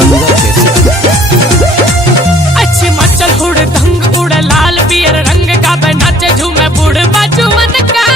गंगा कैसे अच्छी मचल उड़ धंग उड़ लाल पियर रंग का नाचे झूमे बूढ़ बाजुअन का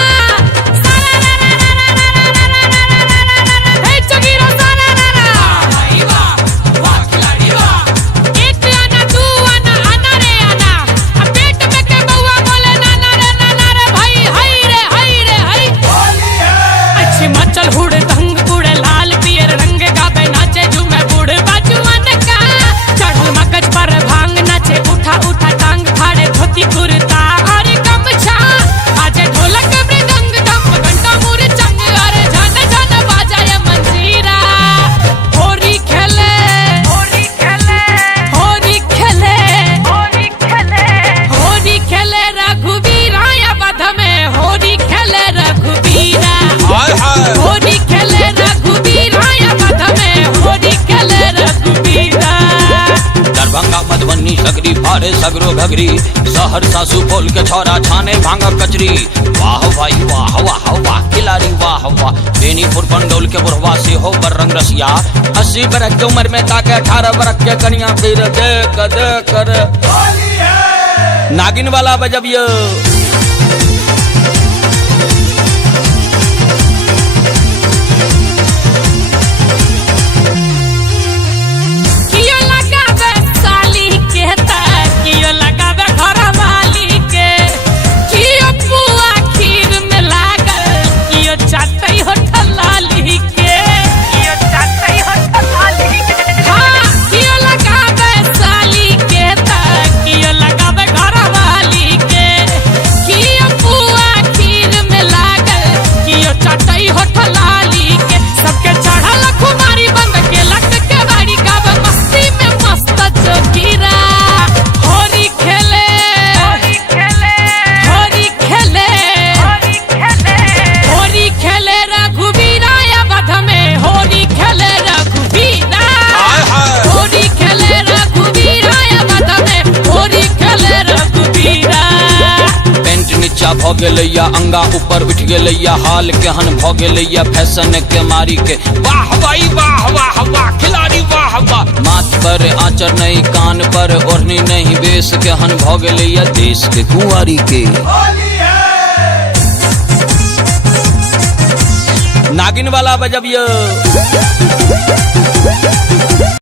मधुबनी सगरी भारे सगरो घगरी सहरसा सुपौल के छोरा छाने भांगा कचरी वाह भाई वाह वाह वाह खिलाड़ी वाह वाह बेनीपुर पंडोल के बुढ़वा से हो बर रंग रसिया 80 बरस की उम्र में ताके 18 बरस के कनिया फिर देख कर नागिन वाला बजब ये भ गेलैया अंगा ऊपर उठ गेलैया हाल केहन भ गेलैया फैशन के मारी के वाह भाई वाह वाह वाह खिलाड़ी वाह वाह माथ पर आंचर नहीं कान पर ओढ़नी नहीं बेस केहन भ गेलैया देश के कुंवारी के नागिन वाला बजब ये